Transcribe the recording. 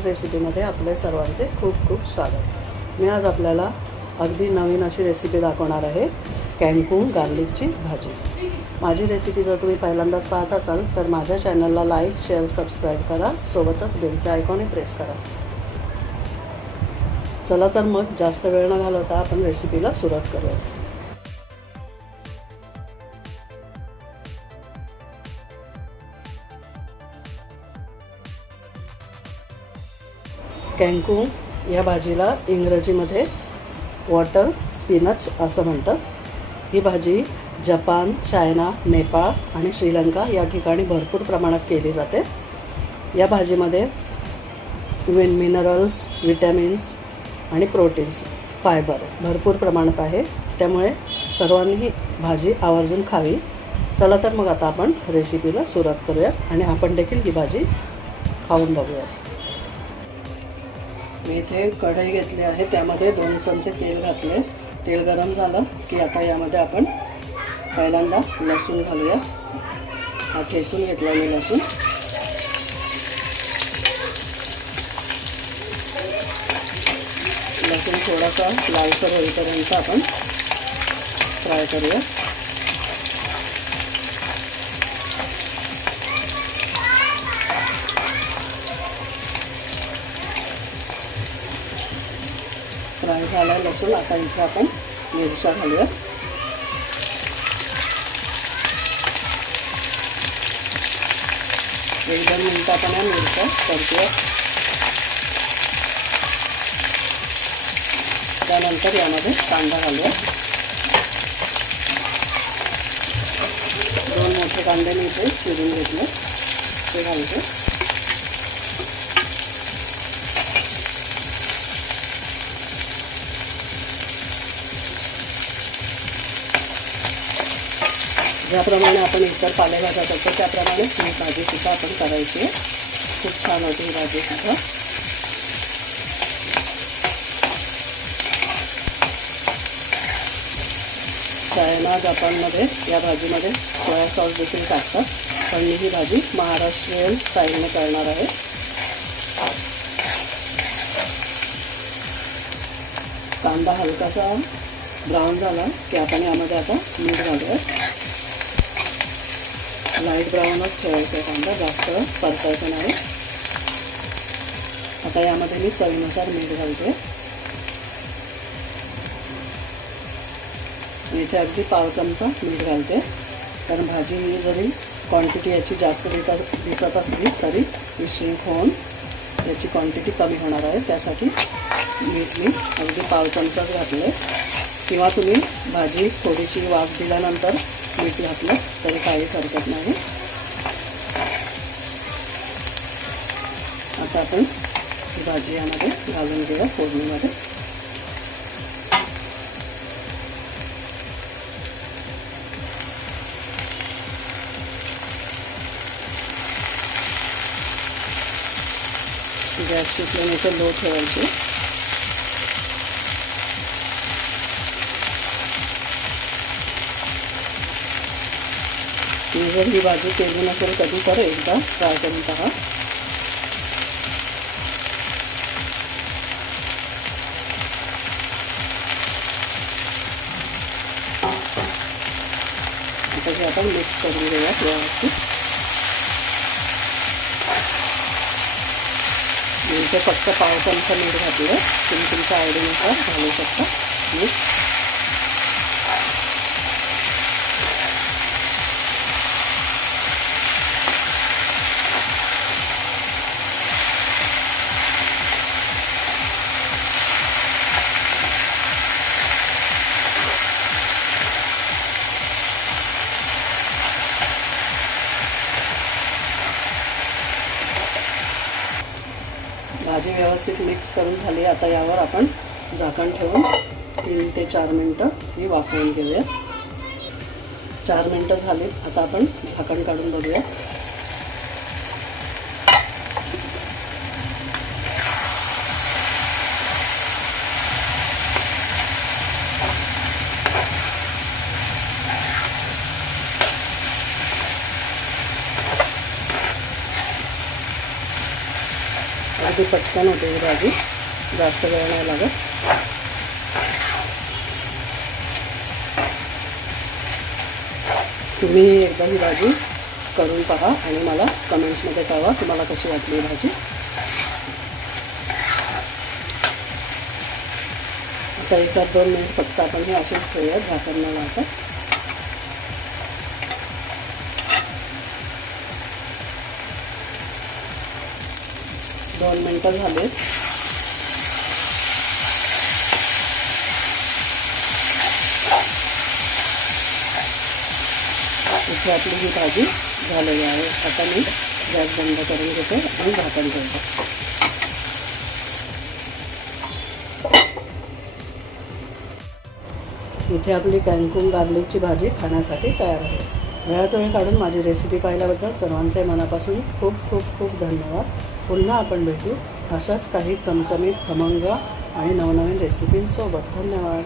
पौर्णिमा रेसिपीमध्ये आपले सर्वांचे खूप खूप स्वागत. मी आज आपल्याला अगदी नवीन अशी रेसिपी दाखवणार आहे कॅन्कून गार्लिकची भाजी. माझी रेसिपी जर तुम्ही पहिल्यांदाच पाहत असाल तर माझ्या चॅनलला लाईक शेअर सबस्क्राईब करा. सोबतच बेलचे आयकॉनही प्रेस करा. चला तर मग जास्त वेळ न घालवता आपण रेसिपीला सुरुवात करूया. कँकू या भाजीला इंग्रजीमध्ये वॉटर स्पिनच असं म्हणतात. ही भाजी जपान चायना नेपाळ आणि श्रीलंका या ठिकाणी भरपूर प्रमाणात केली जाते. या भाजीमध्ये विन मिनरल्स विटॅमिन्स आणि प्रोटीन्स फायबर भरपूर प्रमाणात आहे. त्यामुळे सर्वांनी ही भाजी आवर्जून खावी. चला तर मग आता आपण रेसिपीला सुरुवात करूयात आणि आपण देखील ही भाजी खाऊन बघूयात. मी इथे कढई घेतली आहे त्यामध्ये दोन चमचे तेल घातले. तेल गरम झालं की आता यामध्ये आपण पहिल्यांदा लसूण घालूया. हा ठेचून घेतला मी लसूण. लसूण थोडासा लालसर होईपर्यंत आपण फ्राय करूया. फ्राय झाला. लसूण आता इथे आपण मिरच्या घालूया. एक दोन मिनटं आपण या मिरच्या करतोय त्यानंतर यामध्ये कांदा घालूया. दोन मोठे कांदे मी इथे चिरून घेतले. ते घालते. ज्याप्रमाणे आपण इतर पालेभाज्या करतो. त्याप्रमाणे ही भाजीसुद्धा आपण करायची. आहे खूप छान होती ही भाजीसुद्धा चायना जपानमध्ये या भाजीमध्ये सोया सॉस देखील टाकतात. पण मी ही भाजी महाराष्ट्रीयन स्टाईलने करणार आहे. कांदा हलकासा ब्राऊन झाला की आपण यामध्ये आता मीठ घालूया लाइट ब्राऊनच ठेवायचं आहे कांदा जास्त परतायचं नाही. आता यामध्ये मी चवीनुसार मीठ घालते. इथे अगदी पाव चमचा मीठ घालते. कारण भाजी जरी क्वांटिटी याची जास्त दिसत दिसत असली तरी ही श्रिंक होऊन याची क्वांटिटी कमी होणार आहे. त्यासाठी मीठ मी अगदी पाव चमचाच घातले किंवा तुम्ही भाजी थोडीशी वाफ दिल्यानंतर मीठ घातलं तरी काहीच हरकत नाही आता आपण ही भाजी यामध्ये घालून घेऊया फोडणीमध्ये गॅसची फ्लेम इथे लो ठेवायची तुम्ही जर ही भाजी केली नसेल कधी तर एकदा ट्राय करून पहा. आता जे आपण मिक्स करून घेऊया व्यवस्थित. म्हणजे फक्त पाव चमचा मीठ घातलं तुम्ही तुमच्या आवडीनुसार घालू शकता. मीठ भाजी व्यवस्थित मिक्स करून झाली. आता यावर आपण झाकण ठेवून तीन ते चार मिनटं ही वाफवून घेऊया. चार मिनटं झाली. आता आपण झाकण काढून बघूया. अशी पटकन होते ही भाजी. जास्त वेळ नाही लागत. तुम्ही एकदा ही भाजी करून पहा आणि मला कमेंट्समध्ये कळवा तुम्हाला कशी वाटली ही भाजी. आता एखाद दोन मिनिट फक्त आपण हे असेच ठेवूया झाकण न लावता. दोन मिनटं झालेत इथे आपली ही भाजी झालेली आहे. आता मी गॅस बंद करून घेते आणि झाकण ठेवतो. इथे आपली कॅनकुम गार्लिकची भाजी खाण्यासाठी तयार आहे. वेळात वेळ काढून माझी रेसिपी पाहिल्याबद्दल सर्वांचे मनापासून खूप खूप खूप धन्यवाद. पुन्हा आपण भेटू अशाच काही चमचमीत खमंग आणि नवनवीन रेसिपींसोबत धन्यवाद.